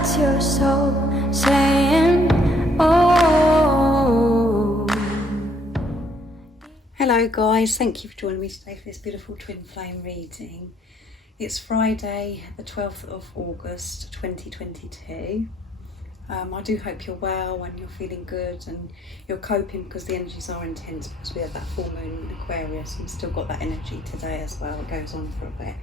That's your soul saying, oh. Hello guys, thank you for joining me today for this beautiful twin flame reading. It's Friday the 12th of August 2022. I do hope you're well and you're feeling good and you're coping, because the energies are intense because we have that full moon in Aquarius and we've still got that energy today as well. It goes on for a bit.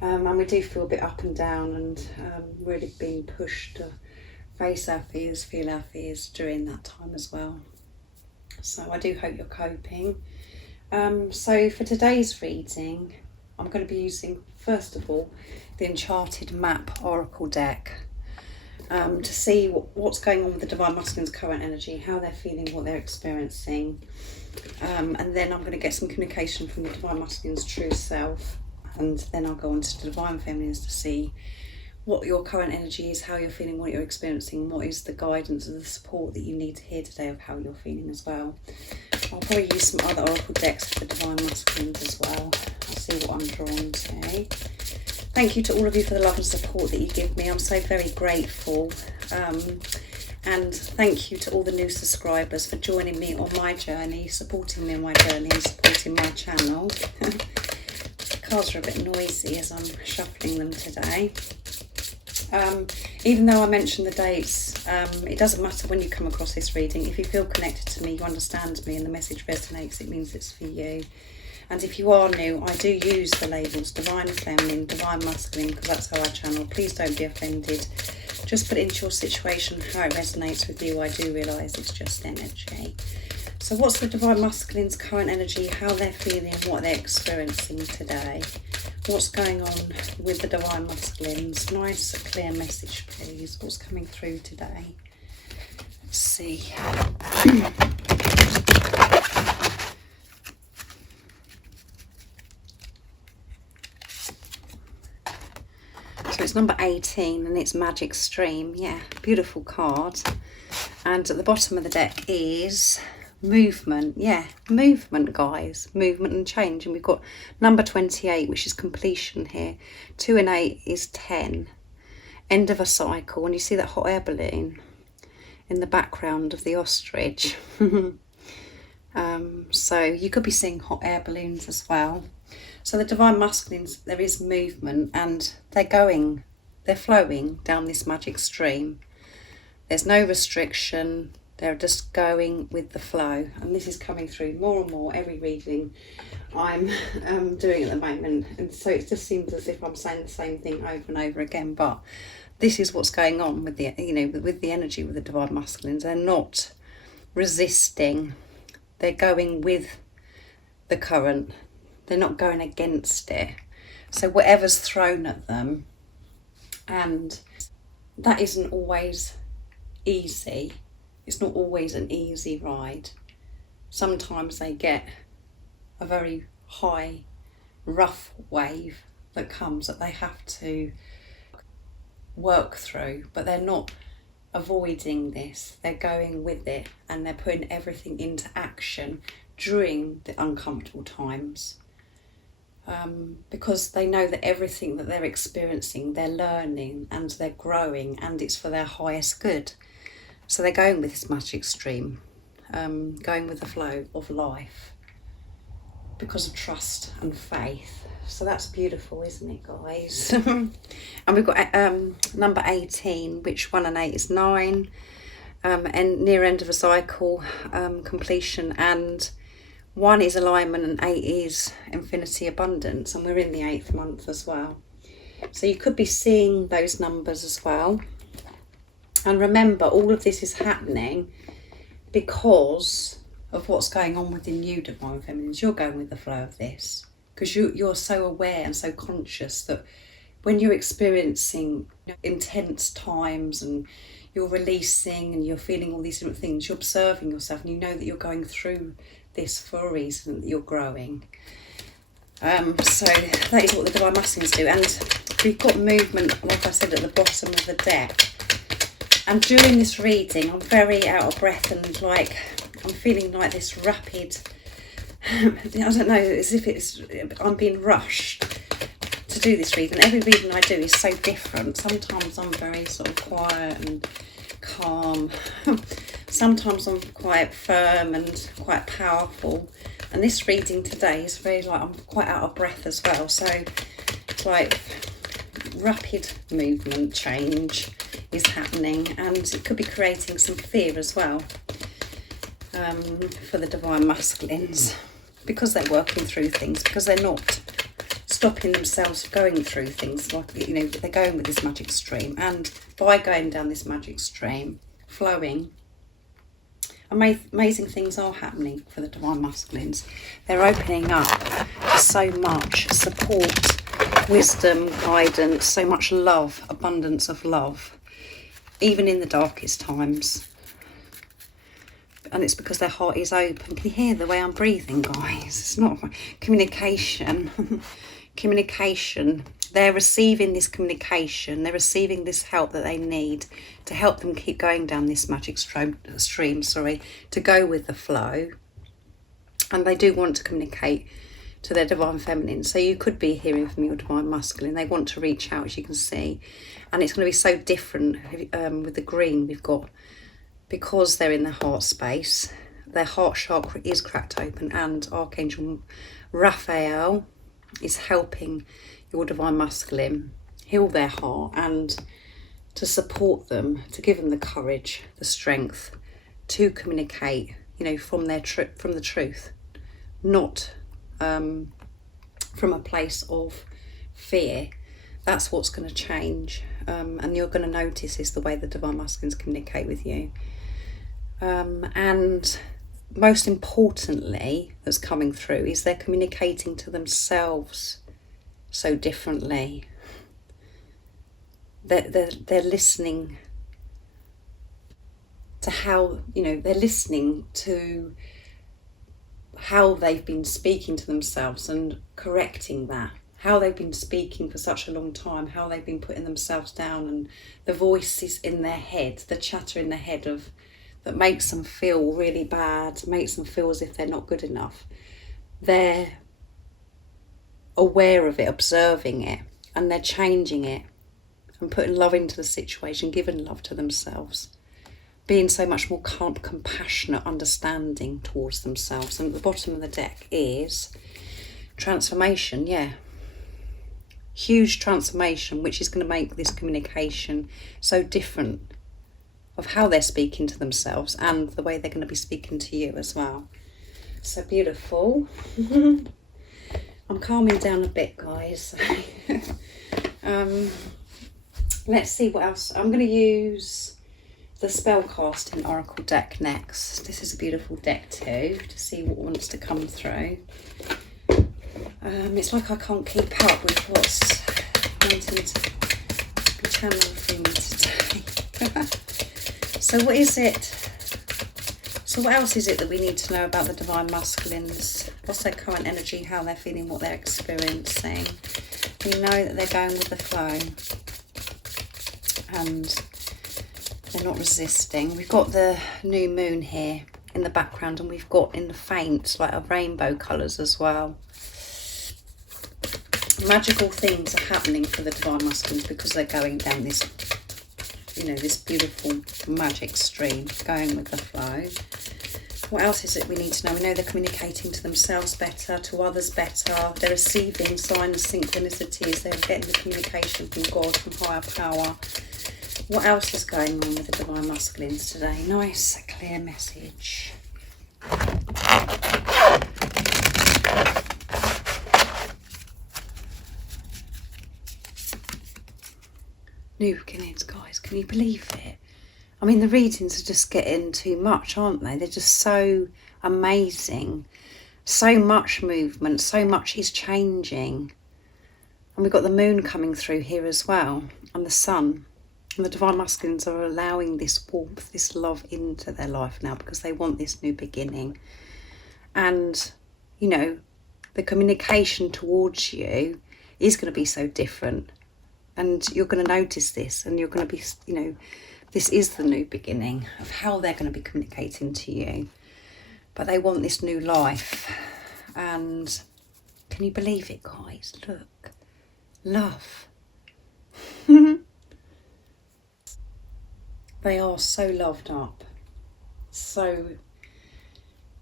And we do feel a bit up and down and really being pushed to face our fears, feel our fears during that time as well. So I do hope you're coping. So for today's reading, I'm going to be using, first of all, the Enchanted Map Oracle deck to see what's going on with the Divine Masculine's current energy, how they're feeling, what they're experiencing. And then I'm going to get some communication from the Divine Masculine's true self. And then I'll go on to the Divine Feminines to see what your current energy is, how you're feeling, what you're experiencing, what is the guidance or the support that you need to hear today of how you're feeling as well. I'll probably use some other Oracle decks for the Divine Masculines as well. I'll see what I'm drawn to. Thank you to all of you for the love and support that you give me. I'm so very grateful. And thank you to all the new subscribers for joining me on my journey, supporting me on my journey and supporting my channel. The cards are a bit noisy as I'm shuffling them today. Even though I mentioned the dates, it doesn't matter when you come across this reading. If you feel connected to me, you understand me and the message resonates, it means it's for you. And if you are new, I do use the labels Divine Feminine, Divine Masculine, because that's how I channel. Please don't be offended. Just put it into your situation, how it resonates with you. I do realise it's just energy. So what's the Divine Masculine's current energy, how they're feeling, what they're experiencing today? What's going on with the Divine Masculines? Nice, clear message, please. What's coming through today? Let's see. So it's number 18 and it's Magic Stream. Yeah, beautiful card. And at the bottom of the deck is movement. Yeah, movement, guys. Movement and change. And we've got number 28, which is completion here. 2 and 8 is 10. End of a cycle. And you see that hot air balloon in the background of the ostrich. So you could be seeing hot air balloons as well. So the Divine Masculines, there is movement and they're flowing down this magic stream. There's no restriction. They're just going with the flow. And this is coming through more and more every reading I'm doing at the moment. And so it just seems as if I'm saying the same thing over and over again. But this is what's going on with the, with the energy with the Divine Masculines. They're not resisting. They're going with the current. They're not going against it. So whatever's thrown at them, and that isn't always easy. It's not always an easy ride. Sometimes they get a very high, rough wave that comes that they have to work through, but they're not avoiding this. They're going with it and they're putting everything into action during the uncomfortable times. Because they know that everything that they're experiencing, they're learning and they're growing and it's for their highest good. So they're going with this magic stream, going with the flow of life because of trust and faith. So that's beautiful, isn't it, guys? And we've got number 18, which 1 and 8 is 9, and near end of a cycle, completion, and 1 is alignment and 8 is infinity abundance, and we're in the 8th month as well. So you could be seeing those numbers as well. And remember, all of this is happening because of what's going on within you, Divine Feminines. You're going with the flow of this because you're so aware and so conscious that when you're experiencing intense times and you're releasing and you're feeling all these different things, you're observing yourself and you know that you're going through this for a reason, that you're growing. So that is what the Divine Masculines do. And we've got movement, like I said, at the bottom of the deck. And during this reading, I'm very out of breath and like I'm feeling like this rapid, I don't know, as if I'm being rushed. to do this reading. Every reading I do is so different. Sometimes I'm very sort of quiet and calm. Sometimes I'm quite firm and quite powerful. And this reading today is very like, I'm quite out of breath as well. So it's like rapid movement change is happening, and it could be creating some fear as well for the Divine Masculines, because they're working through things, because they're not stopping themselves going through things. Like, you know, they're going with this magic stream, and by going down this magic stream, flowing, amazing things are happening for the Divine Masculines. They're opening up to so much support, wisdom, guidance, so much love, abundance of love, even in the darkest times. And it's because their heart is open. Can you hear the way I'm breathing, guys? It's not communication. Communication. They're receiving this communication. They're receiving this help that they need to help them keep going down this magic stream, to go with the flow. And they do want to communicate to their Divine Feminine. So you could be hearing from your Divine Masculine. They want to reach out, as you can see. And it's going to be so different with the green we've got, because they're in the heart space. Their heart chakra is cracked open, and Archangel Raphael is helping your Divine Masculine heal their heart and to support them, to give them the courage, the strength to communicate, you know, from their from the truth, not from a place of fear. That's what's going to change, and you're going to notice is the way the Divine Masculines communicate with you. And most importantly, that's coming through is they're communicating to themselves so differently. They're listening to how, you know, they're listening to how they've been speaking to themselves and correcting that, how they've been speaking for such a long time, how they've been putting themselves down, and the voices in their head, the chatter in their head of that makes them feel really bad, makes them feel as if they're not good enough. They're aware of it, observing it, and they're changing it and putting love into the situation, giving love to themselves, being so much more compassionate, understanding towards themselves. And at the bottom of the deck is transformation, yeah. Huge transformation, which is going to make this communication so different of how they're speaking to themselves and the way they're going to be speaking to you as well. So beautiful. I'm calming down a bit, guys. Let's see what else. I'm going to use the spellcasting oracle deck next. This is a beautiful deck too, to see what wants to come through. It's like I can't keep up with what's wanting to be channeling through me today. So what is it? So what else is it that we need to know about the Divine Masculines? What's their current energy, how they're feeling, what they're experiencing? We know that they're going with the flow and they're not resisting. We've got the new moon here in the background, and we've got in the faint like a rainbow colours as well. Magical things are happening for the Divine Masculines because they're going down this, you know, this beautiful magic stream, going with the flow. What else is it we need to know? We know they're communicating to themselves better, to others better. They're receiving signs, synchronicities. They're getting the communication from God, from higher power. What else is going on with the Divine Masculines today? Nice, clear message. New beginnings, guys. Can you believe it? I mean, the readings are just getting too much, aren't they? They're just so amazing. So much movement, so much is changing. And we've got the moon coming through here as well, and the sun. And the Divine Masculines are allowing this warmth, this love into their life now because they want this new beginning. And, you know, the communication towards you is going to be so different. And you're going to notice this, and you're going to be, you know, this is the new beginning of how they're going to be communicating to you. But they want this new life. And can you believe it, guys? Look, love. They are so loved up, so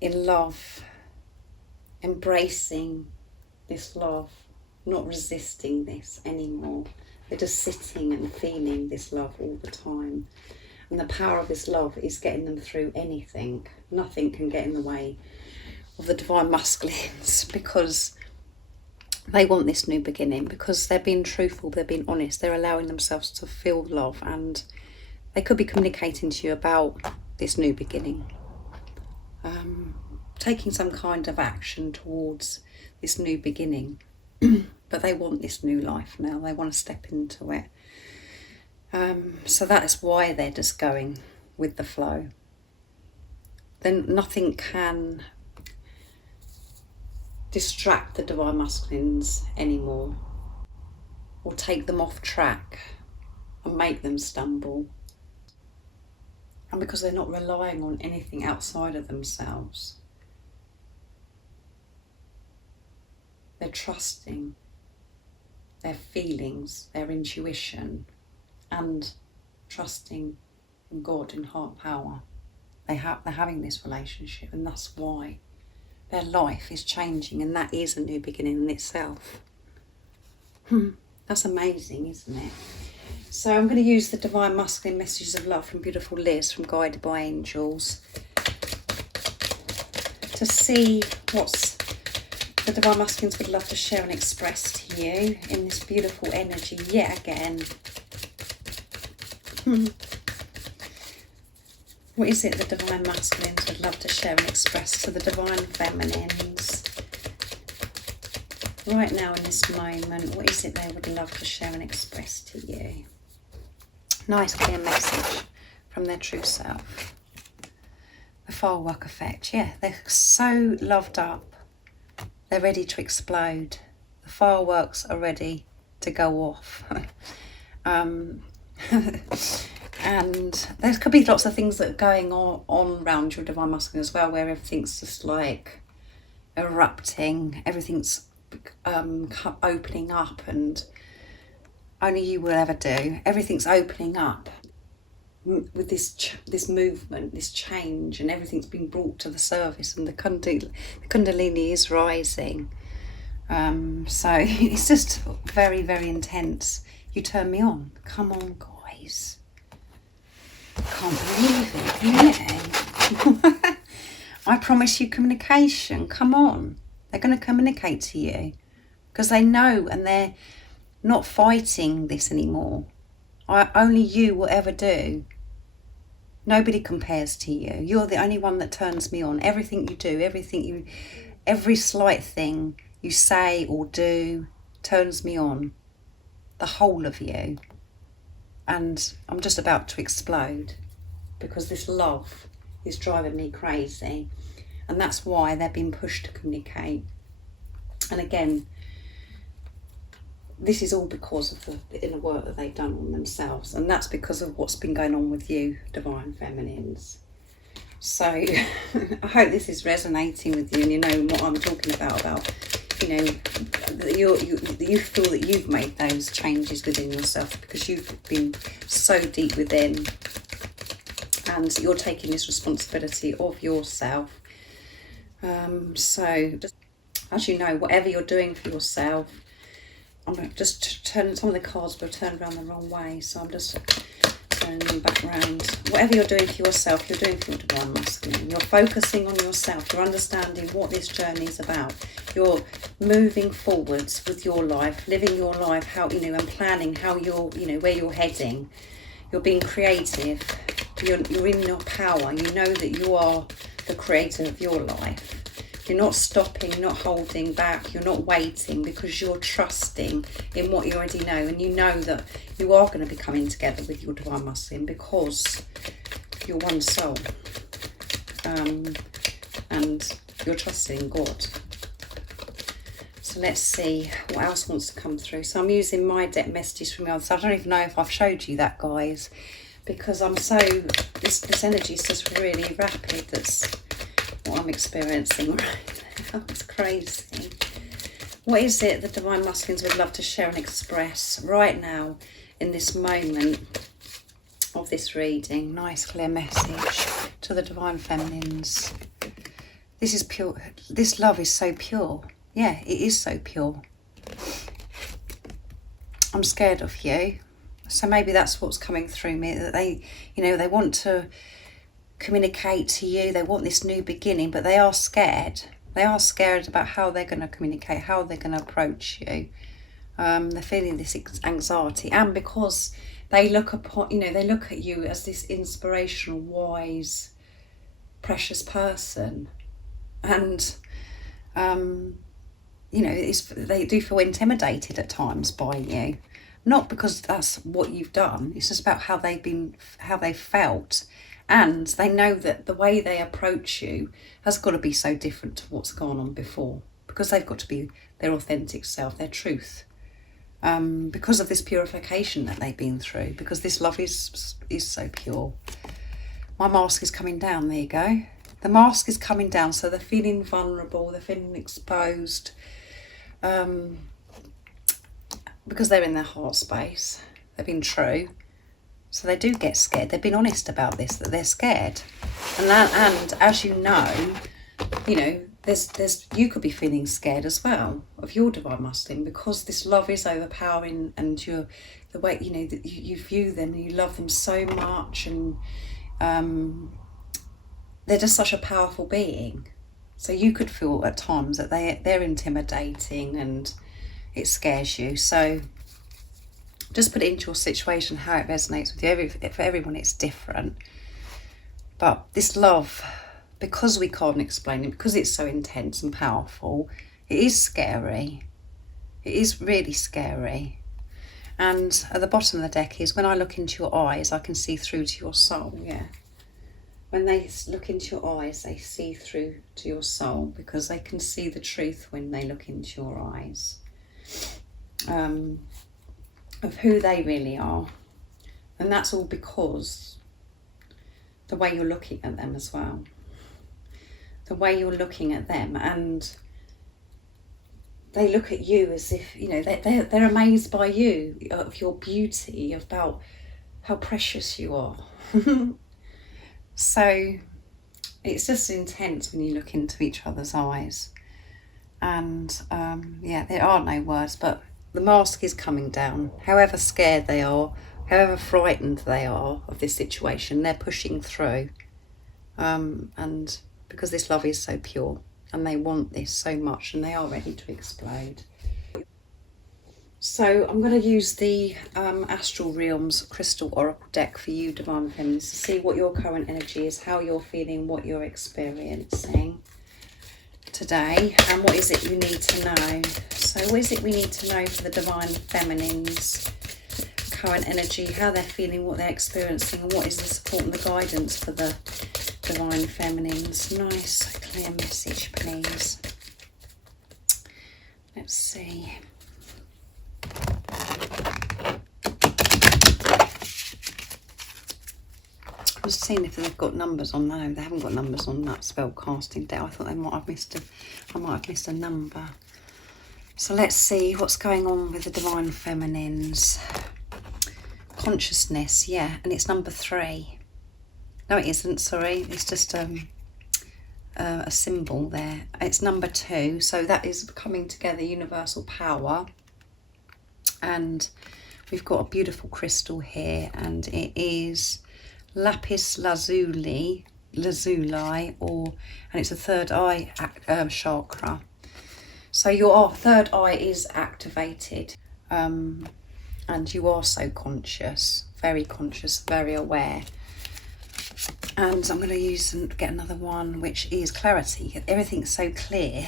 in love, embracing this love, not resisting this anymore. They're just sitting and feeling this love all the time. And the power of this love is getting them through anything. Nothing can get in the way of the divine masculines, because they want this new beginning, because they're being truthful, they're being honest, they're allowing themselves to feel love, and they could be communicating to you about this new beginning. Taking some kind of action towards this new beginning. But they want this new life now. They want to step into it. So that is why they're just going with the flow. Then nothing can distract the divine masculines anymore, or take them off track and make them stumble. And because they're not relying on anything outside of themselves, they're trusting their feelings, their intuition, and trusting in God, in heart power. They're having this relationship, and that's why their life is changing, and that is a new beginning in itself. That's amazing, isn't it? So I'm going to use the Divine Masculine Messages of Love from beautiful Liz from Guided by Angels to see what's the Divine Masculines would love to share and express to you in this beautiful energy yet again. What is it the Divine Masculines would love to share and express to the Divine Feminines right now in this moment? What is it they would love to share and express to you? Nice clear message from their true self. The firework effect. Yeah, they're so loved up. They're ready to explode. The fireworks are ready to go off. And there could be lots of things that are going on around your Divine Masculine as well, where everything's just like erupting, everything's opening up, and only you will ever do. Everything's opening up with this movement, this change, and everything's been brought to the surface, and the Kundalini is rising. So it's just very, very intense. You turn me on. Come on, guys. Can't believe it, yeah. I promise you communication. Come on. They're going to communicate to you because they know, and they're not fighting this anymore. Only you will ever do. Nobody compares to you. You're the only one that turns me on. Everything you do, every slight thing you say or do turns me on. The whole of you. And I'm just about to explode because this love is driving me crazy. And that's why they're being pushed to communicate. And again, this is all because of the inner work that they've done on themselves. And that's because of what's been going on with you, Divine Feminines. So I hope this is resonating with you, and you know what I'm talking about, you know, that you feel that you've made those changes within yourself because you've been so deep within, and you're taking this responsibility of yourself. So just, as you know, whatever you're doing for yourself, I'm going to just turn, some of the cards were turned around the wrong way, so I'm just turning them back around. Whatever you're doing for yourself, you're doing for your Divine Masculine. You're focusing on yourself. You're understanding what this journey is about. You're moving forwards with your life, living your life, how, you know, and planning how you're, you know, where you're heading. You're being creative. You're in your power. You know that you are the creator of your life. You're not stopping, you're not holding back, you're not waiting, because you're trusting in what you already know, and you know that you are going to be coming together with your Divine Masculine because you're one soul, and you're trusting in God. So let's see what else wants to come through. So I'm using my deck messages from the other side. I don't even know if I've showed you that, guys, because I'm so, this energy is just really rapid. That's what I'm experiencing right now. It's crazy. What is it the Divine Masculines would love to share and express right now in this moment of this reading? Nice clear message to the Divine Feminines. This is pure. This love is so pure. Yeah, it is so pure. I'm scared of you. So maybe that's what's coming through me, that they, you know, they want to communicate to you. They want this new beginning, but they are scared. They are scared about how they're going to communicate, how they're going to approach you. They're feeling this anxiety, and because they look upon, you know, they look at you as this inspirational, wise, precious person, and you know, they do feel intimidated at times by you, not because that's what you've done. It's just about how they felt, and they know that the way they approach you has got to be so different to what's gone on before, because they've got to be their authentic self, their truth, because of this purification that they've been through, because this love is so pure. My mask is coming down. There you go. The mask is coming down, so they're feeling vulnerable, they're feeling exposed, because they're in their heart space. They've been true, so they do get scared. They've been honest about this, that they're scared, and as you know, there's you could be feeling scared as well of your Divine Masculine, because this love is overpowering, and the way that you view them and you love them so much, and they're just such a powerful being. So you could feel at times that they're intimidating and it scares you. So just put it into your situation, how it resonates with you. For everyone it's different. But this love, because we can't explain it, because it's so intense and powerful, it is scary. It is really scary. And at the bottom of the deck is, when I look into your eyes, I can see through to your soul. Yeah. When they look into your eyes, they see through to your soul, because they can see the truth when they look into your eyes, of who they really are. And that's all because the way you're looking at them as well. The way you're looking at them, and they look at you as if, they're amazed by you, of your beauty, about how precious you are. So it's just intense when you look into each other's eyes. And there are no words, but the mask is coming down. However scared they are, however frightened they are of this situation, they're pushing through. And because this love is so pure, and they want this so much, and they are ready to explode. So I'm going to use the Astral Realms Crystal Oracle deck for you, Divine Feminines, to see what your current energy is, how you're feeling, what you're experiencing today, and what is it you need to know. So what is it we need to know for the Divine Feminines? Current energy, how they're feeling, what they're experiencing, and what is the support and the guidance for the Divine Feminines. Nice, clear message, please. Let's see. I was seeing if they've got numbers on. No, they haven't got numbers on that spell casting deck. I thought I might have missed a number. So let's see what's going on with the Divine Feminines. Consciousness, yeah, and it's number 3. No, it isn't, sorry. It's just a symbol there. It's number 2, so that is coming together, universal power. And we've got a beautiful crystal here, and it is lapis lazuli, and it's a third eye chakra. So your third eye is activated, and you are so conscious, very aware. And I'm going to use and get another one, which is clarity. Everything's so clear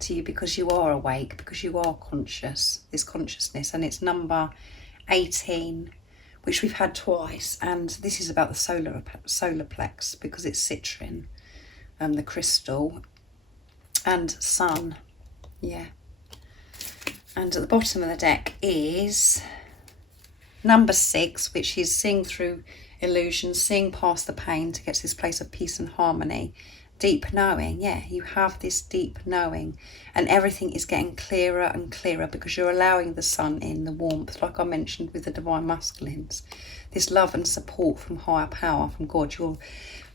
to you because you are awake, because you are conscious, this consciousness. And it's number 18, which we've had twice, and this is about the solar plex, because it's citrine, the crystal, and sun. Yeah. And at the bottom of the deck is number 6, which is seeing through illusions, seeing past the pain to get to this place of peace and harmony. deep knowing. Yeah, you have this deep knowing, and everything is getting clearer and clearer because you're allowing the sun in, the warmth, like I mentioned with the divine masculines, this love and support from higher power, from God. Your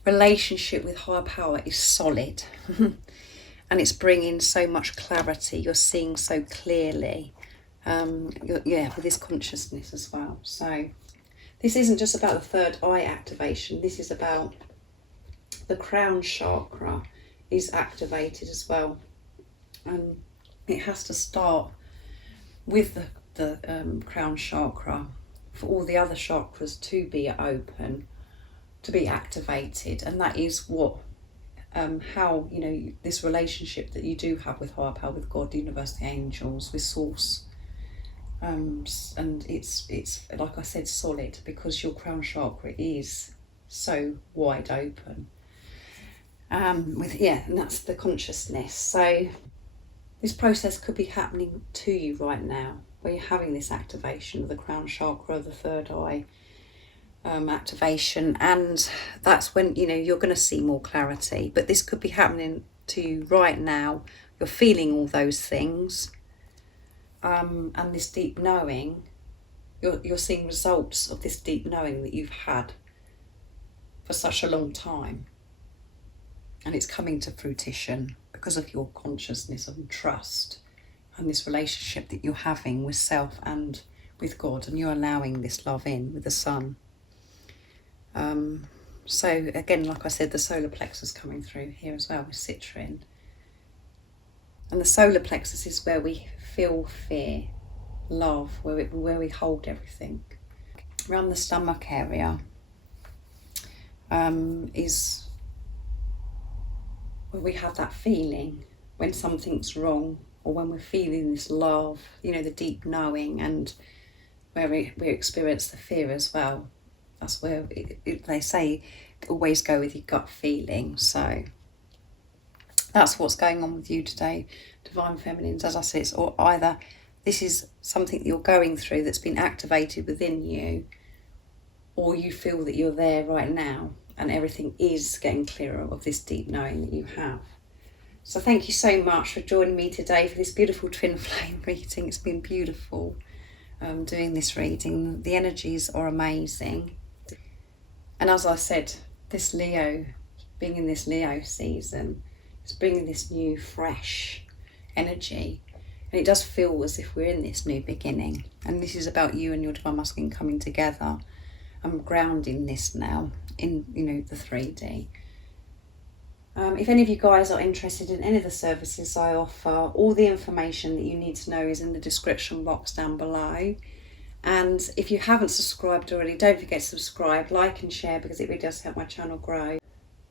relationship with higher power is solid and it's bringing so much clarity. You're seeing so clearly, with this consciousness as well. So this isn't just about the third eye activation. This is about the crown chakra is activated as well. And it has to start with the crown chakra for all the other chakras to be open, to be activated. And that is what, how, this relationship that you do have with higher power, with God, the universe, the angels, with source. And it's like I said, solid, because your crown chakra is so wide open. And that's the consciousness. So this process could be happening to you right now, where you're having this activation of the crown chakra, the third eye activation, and that's when you're going to see more clarity. But this could be happening to you right now. You're feeling all those things. And this deep knowing, you're seeing results of this deep knowing that you've had for such a long time. And it's coming to fruition because of your consciousness and trust and this relationship that you're having with self and with God. And you're allowing this love in with the sun. So again, like I said, the solar plexus coming through here as well with citrine. And the solar plexus is where we feel fear, love, where we hold everything. Around the stomach area is where we have that feeling when something's wrong, or when we're feeling this love, the deep knowing, and where we experience the fear as well. That's where they say always go with your gut feeling. So that's what's going on with you today, Divine Feminines. As I said, it's either this is something that you're going through that's been activated within you, or you feel that you're there right now and everything is getting clearer of this deep knowing that you have. So thank you so much for joining me today for this beautiful twin flame reading. It's been beautiful doing this reading. The energies are amazing. And as I said, this Leo, being in this Leo season, is bringing this new, fresh energy. And it does feel as if we're in this new beginning. And this is about you and your divine masculine coming together. I'm grounding this now in, the 3D. If any of you guys are interested in any of the services I offer, all the information that you need to know is in the description box down below. And if you haven't subscribed already, don't forget to subscribe, like and share, because it really does help my channel grow.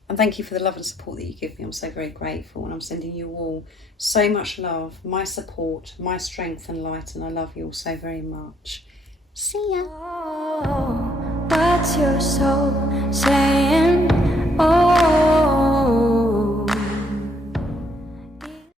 And thank you for the love and support that you give me. I'm so very grateful, and I'm sending you all so much love, my support, my strength and light, and I love you all so very much. See ya. Oh, what's your soul saying?